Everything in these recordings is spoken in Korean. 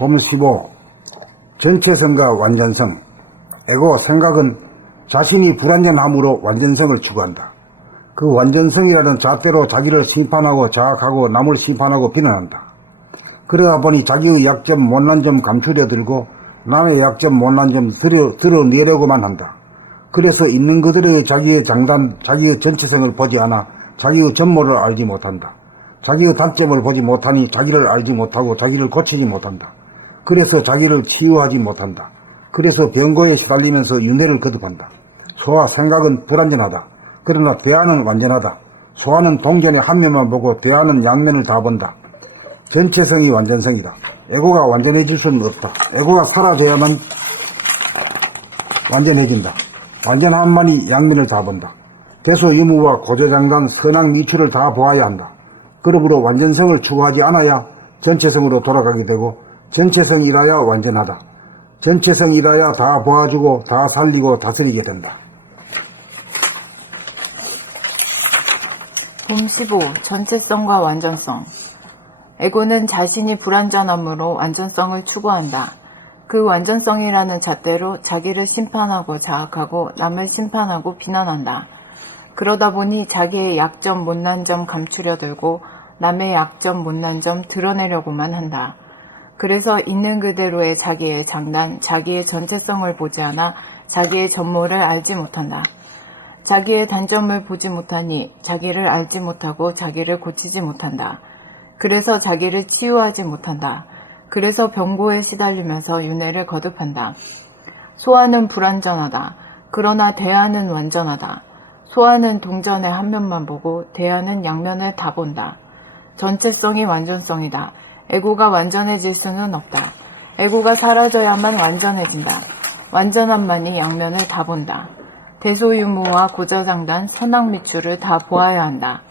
봄 15. 전체성과 완전성. 에고 생각은 자신이 불완전함으로 완전성을 추구한다. 그 완전성이라는 잣대로 자기를 심판하고 자학하고 남을 심판하고 비난한다. 그러다 보니 자기의 약점 못난 점 감추려 들고 남의 약점 못난 점 드러내려고만 한다. 그래서 있는 그대로의 자기의 장단, 자기의 전체성을 보지 않아 자기의 전모를 알지 못한다. 자기의 단점을 보지 못하니 자기를 알지 못하고 자기를 고치지 못한다. 그래서 자기를 치유하지 못한다. 그래서 병고에 시달리면서 윤회를 거듭한다. 소와 생각은 불완전하다. 그러나 대안은 완전하다. 소와는 동전의 한 면만 보고 대안은 양면을 다 본다. 전체성이 완전성이다. 에고가 완전해질 수는 없다. 에고가 사라져야만 완전해진다. 완전함만이 양면을 다 본다. 대소유무와 고조장단, 선악 미추를 다 보아야 한다. 그러므로 완전성을 추구하지 않아야 전체성으로 돌아가게 되고 전체성이라야 완전하다. 전체성이라야 다 보아주고 다 살리고 다스리게 된다. 봄 15. 전체성과 완전성. 에고는 자신이 불완전함으로 완전성을 추구한다. 그 완전성이라는 잣대로 자기를 심판하고 자학하고 남을 심판하고 비난한다. 그러다 보니 자기의 약점 못난 점 감추려 들고 남의 약점 못난 점 드러내려고만 한다. 그래서 있는 그대로의 자기의 장단, 자기의 전체성을 보지 않아 자기의 전모를 알지 못한다. 자기의 단점을 보지 못하니 자기를 알지 못하고 자기를 고치지 못한다. 그래서 자기를 치유하지 못한다. 그래서 병고에 시달리면서 윤회를 거듭한다. 소아는 불완전하다. 그러나 대안은 완전하다. 소아는 동전의 한 면만 보고 대안은 양면을 다 본다. 전체성이 완전성이다. 에고가 완전해질 수는 없다. 에고가 사라져야만 완전해진다. 완전함만이 양면을 다 본다. 대소유무와 고저장단, 선악미추를 다 보아야 한다.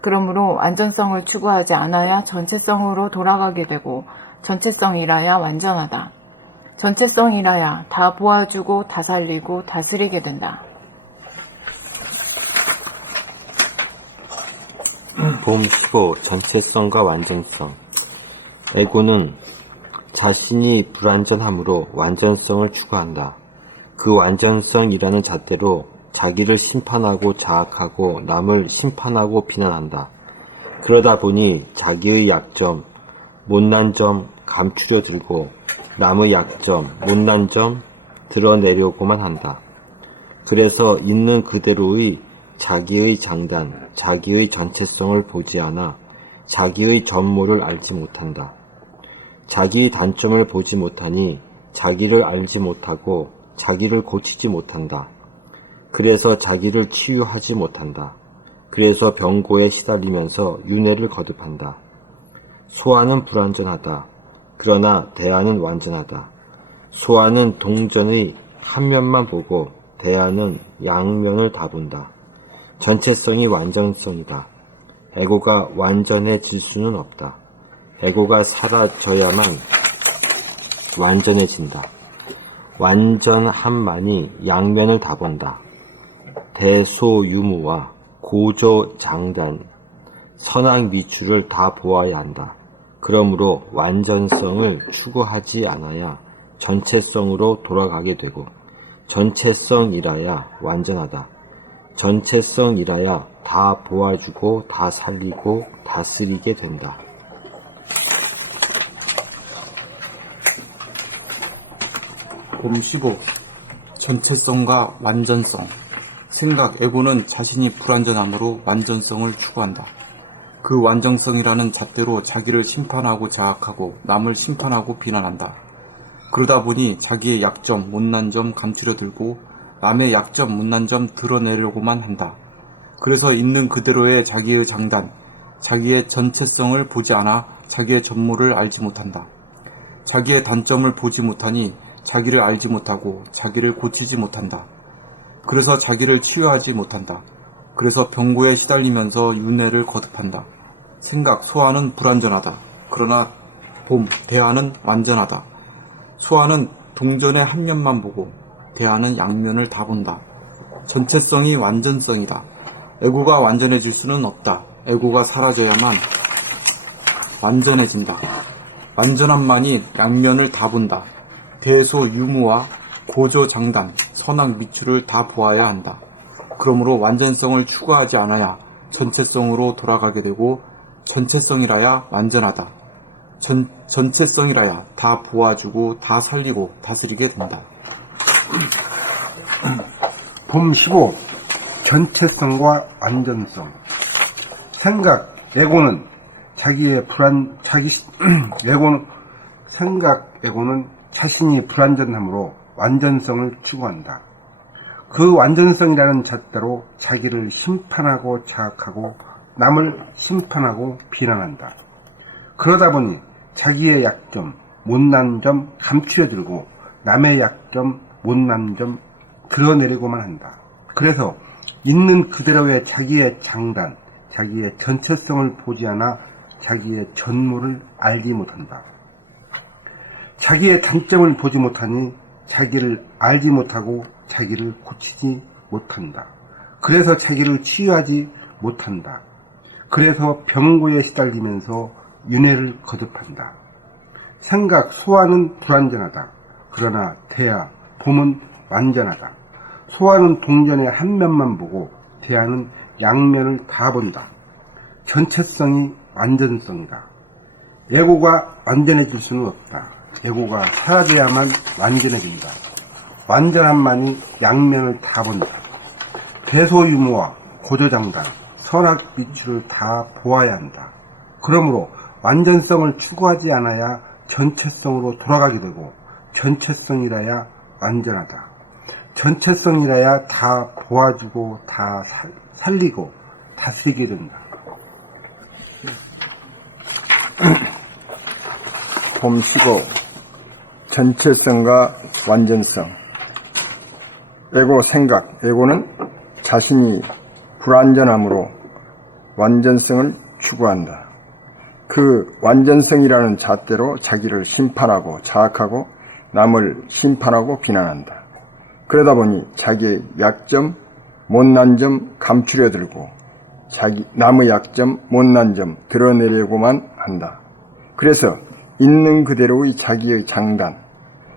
그러므로 완전성을 추구하지 않아야 전체성으로 돌아가게 되고 전체성이라야 완전하다. 전체성이라야 다 보아주고 다 살리고 다스리게 된다. 봄 15. 전체성과 완전성. 에고는 자신이 불완전함으로 완전성을 추구한다. 그 완전성이라는 잣대로 자기를 심판하고 자학하고 남을 심판하고 비난한다. 그러다 보니 자기의 약점, 못난 점 감추려 들고 남의 약점, 못난 점 드러내려고만 한다. 그래서 있는 그대로의 자기의 장단, 자기의 전체성을 보지 않아 자기의 전모를 알지 못한다. 자기의 단점을 보지 못하니 자기를 알지 못하고 자기를 고치지 못한다. 그래서 자기를 치유하지 못한다. 그래서 병고에 시달리면서 윤회를 거듭한다. 소아는 불완전하다. 그러나 대안은 완전하다. 소아는 동전의 한 면만 보고 대안은 양면을 다 본다. 전체성이 완전성이다. 에고가 완전해질 수는 없다. 에고가 사라져야만 완전해진다. 완전함만이 양면을 다 본다. 대소유무와 고조장단, 선악미추를 다 보아야 한다. 그러므로 완전성을 추구하지 않아야 전체성으로 돌아가게 되고 전체성이라야 완전하다. 전체성이라야 다 보아주고 다 살리고 다스리게 된다. 봄 15. 전체성과 완전성. 생각, 에고는 자신이 불완전함으로 완전성을 추구한다. 그 완전성이라는 잣대로 자기를 심판하고 자학하고 남을 심판하고 비난한다. 그러다 보니 자기의 약점, 못난 점 감추려 들고 남의 약점, 못난 점 드러내려고만 한다. 그래서 있는 그대로의 자기의 장단, 자기의 전체성을 보지 않아 자기의 전모를 알지 못한다. 자기의 단점을 보지 못하니 자기를 알지 못하고 자기를 고치지 못한다. 그래서 자기를 치유하지 못한다. 그래서 병고에 시달리면서 윤회를 거듭한다. 생각, 소아는 불완전하다. 그러나 대안은 완전하다. 소아는 동전의 한 면만 보고 대안은 양면을 다 본다. 전체성이 완전성이다. 에고가 완전해질 수는 없다. 에고가 사라져야만 완전해진다. 완전함만이 양면을 다 본다. 대소유무와 고조장단, 선악 미추를 다 보아야 한다. 그러므로 완전성을 추구하지 않아야 전체성으로 돌아가게 되고 전체성이라야 완전하다. 전체성이라야 다 보아주고 다 살리고 다스리게 된다. 봄 15. 전체성과 완전성. 생각, 에고는 에고는 자신이 불완전함으로 완전성을 추구한다. 그 완전성이라는 잣대로 자기를 심판하고 자학하고 남을 심판하고 비난한다. 그러다 보니 자기의 약점, 못난 점 감추려들고 남의 약점, 못난 점 드러내려고만 한다. 그래서 있는 그대로의 자기의 장단, 자기의 전체성을 보지 않아 자기의 전모를 알지 못한다. 자기의 단점을 보지 못하니 자기를 알지 못하고 자기를 고치지 못한다. 그래서 자기를 치유하지 못한다. 그래서 병고에 시달리면서 윤회를 거듭한다. 생각, 소화는 불완전하다. 그러나 대하, 봄은 완전하다. 소화는 동전의 한 면만 보고 대하는 양면을 다 본다. 전체성이 완전성이다. 에고가 완전해질 수는 없다. 에고가 사라져야만 완전해진다. 완전함만이 양면을 다 본다. 대소유무와 고조장단, 선악 미추를 다 보아야 한다. 그러므로 완전성을 추구하지 않아야 전체성으로 돌아가게 되고 전체성이라야 완전하다. 전체성이라야 다 보아주고 다 살리고 다스리게 된다. 봄 15. 전체성과 완전성. 에고 생각. 에고는 자신이 불완전함으로 완전성을 추구한다. 그 완전성이라는 잣대로 자기를 심판하고 자학하고 남을 심판하고 비난한다. 그러다 보니 자기의 약점, 못난 점 감추려 들고 남의 약점, 못난 점 드러내려고만 한다. 그래서 있는 그대로의 자기의 장단,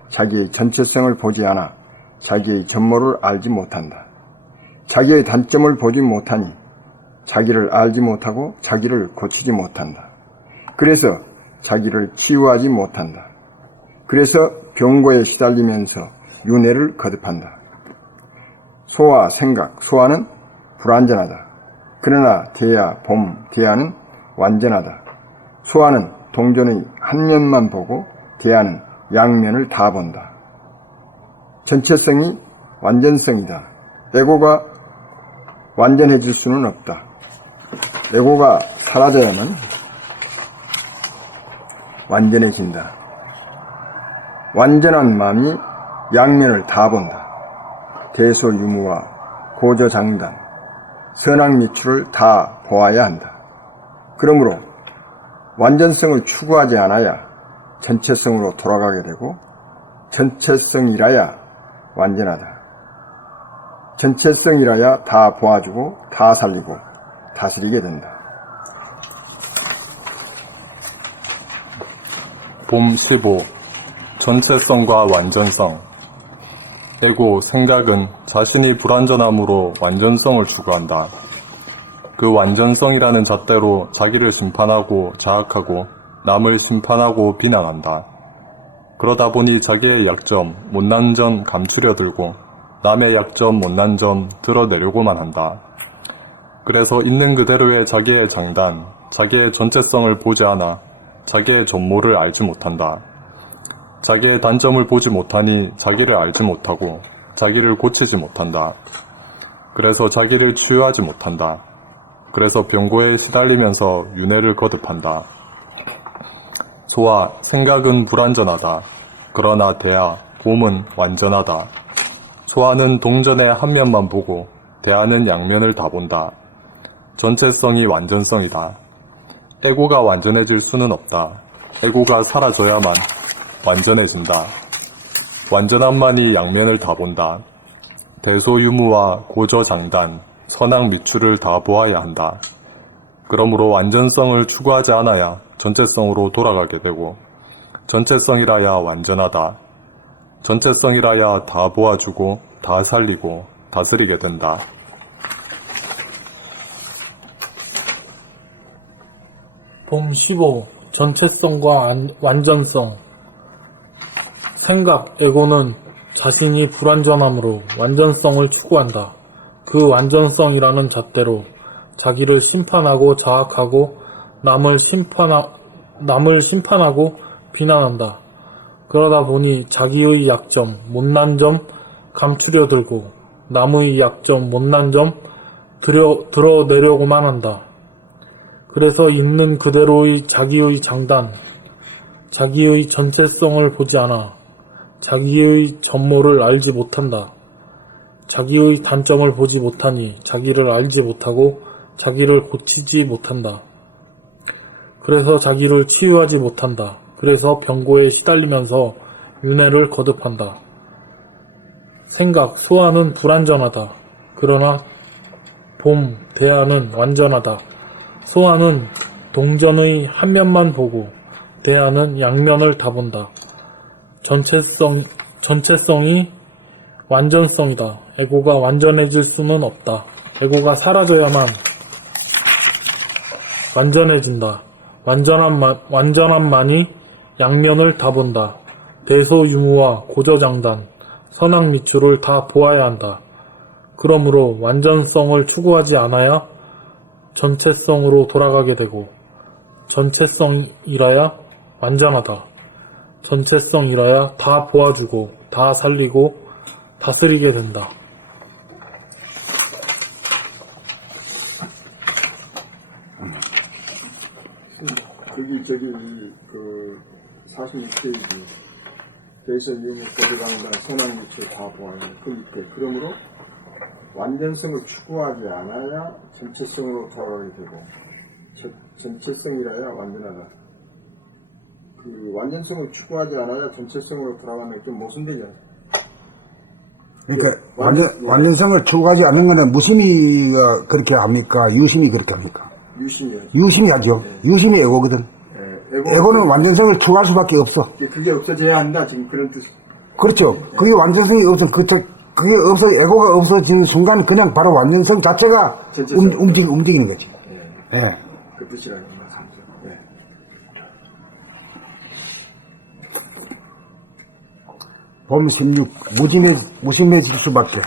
자기의 전체성을 보지 않아 자기의 전모를 알지 못한다. 자기의 단점을 보지 못하니 자기를 알지 못하고 자기를 고치지 못한다. 그래서 자기를 치유하지 못한다. 그래서 병고에 시달리면서 윤회를 거듭한다. 소화, 생각, 소화는 불완전하다. 그러나 대하, 봄, 대하는 완전하다. 소화는 동전의 한 면만 보고 대하는 양면을 다 본다. 전체성이 완전성이다. 에고가 완전해질 수는 없다. 에고가 사라져야만 완전해진다. 완전한 마음이 양면을 다 본다. 대소유무와 고조장단, 선악미추를 다 보아야 한다. 그러므로 완전성을 추구하지 않아야 전체성으로 돌아가게 되고 전체성이라야 완전하다. 전체성이라야 다 보아주고 다 살리고 다스리게 된다. 봄 15. 전체성과 완전성. 에고 생각은 자신이 불완전함으로 완전성을 추구한다. 그 완전성이라는 잣대로 자기를 심판하고 자학하고 남을 심판하고 비난한다. 그러다 보니 자기의 약점, 못난 점 감추려 들고 남의 약점, 못난 점 드러내려고만 한다. 그래서 있는 그대로의 자기의 장단, 자기의 전체성을 보지 않아 자기의 전모를 알지 못한다. 자기의 단점을 보지 못하니 자기를 알지 못하고 자기를 고치지 못한다. 그래서 자기를 치유하지 못한다. 그래서 병고에 시달리면서 윤회를 거듭한다. 소화, 생각은 불완전하다. 그러나 대하, 봄은 완전하다. 소화는 동전의 한 면만 보고 대하는 양면을 다 본다. 전체성이 완전성이다. 에고가 완전해질 수는 없다. 에고가 사라져야만 완전해진다. 완전함만이 양면을 다 본다. 대소유무와 고조장단, 선악미추를 다 보아야 한다. 그러므로 완전성을 추구하지 않아야 전체성으로 돌아가게 되고 전체성이라야 완전하다. 전체성이라야 다 보아주고 다 살리고 다스리게 된다. 봄 15. 전체성과 완전성. 생각, 에고는 자신이 불완전함으로 완전성을 추구한다. 그 완전성이라는 잣대로 자기를 심판하고 자학하고 남을 심판하고 비난한다. 그러다 보니 자기의 약점, 못난 점 감추려 들고 남의 약점, 못난 점 드러내려고만 한다. 그래서 있는 그대로의 자기의 장단, 자기의 전체성을 보지 않아 자기의 전모를 알지 못한다. 자기의 단점을 보지 못하니 자기를 알지 못하고 자기를 고치지 못한다. 그래서 자기를 치유하지 못한다. 그래서 병고에 시달리면서 윤회를 거듭한다. 생각, 소아는 불완전하다. 그러나 봄, 대아는 완전하다. 소아는 동전의 한 면만 보고 대아는 양면을 다 본다. 전체성이 완전성이다. 에고가 완전해질 수는 없다. 에고가 사라져야만 완전해진다. 완전함만이 양면을 다 본다. 대소유무와 고저장단, 선악미추를 다 보아야 한다. 그러므로 완전성을 추구하지 않아야 전체성으로 돌아가게 되고, 전체성이라야 완전하다. 전체성이라야 다 보아주고 다 살리고 다스리게 된다. 저기 그 46페이지 대소유무 고저장단 선악미추 다 보아야 그 밑에 그러므로 완전성을 추구하지 않아야 전체성으로 돌아가게 되고 전체성이라야 완전하다. 그 완전성을 추구하지 않아야 전체성으로 돌아가는 게 모순되잖아. 그러니까 완전성을 추구하지 않는 거는 무심이가 그렇게 합니까? 유심이 그렇게 합니까? 유심이요. 유심이 하죠. 유심이 에고거든. 에고는 완전성을 추구할 수밖에 없어. 그게 없어져야 한다. 지금 그런 뜻. 그렇죠. 그게 완전성이 없어. 그게 없어, 에고가 없어지는 순간 그냥 바로 완전성 자체가 움직이는 거지. 예. 그 뜻이라는 말씀이죠. 예. 봄 16, 무심해질 수밖에.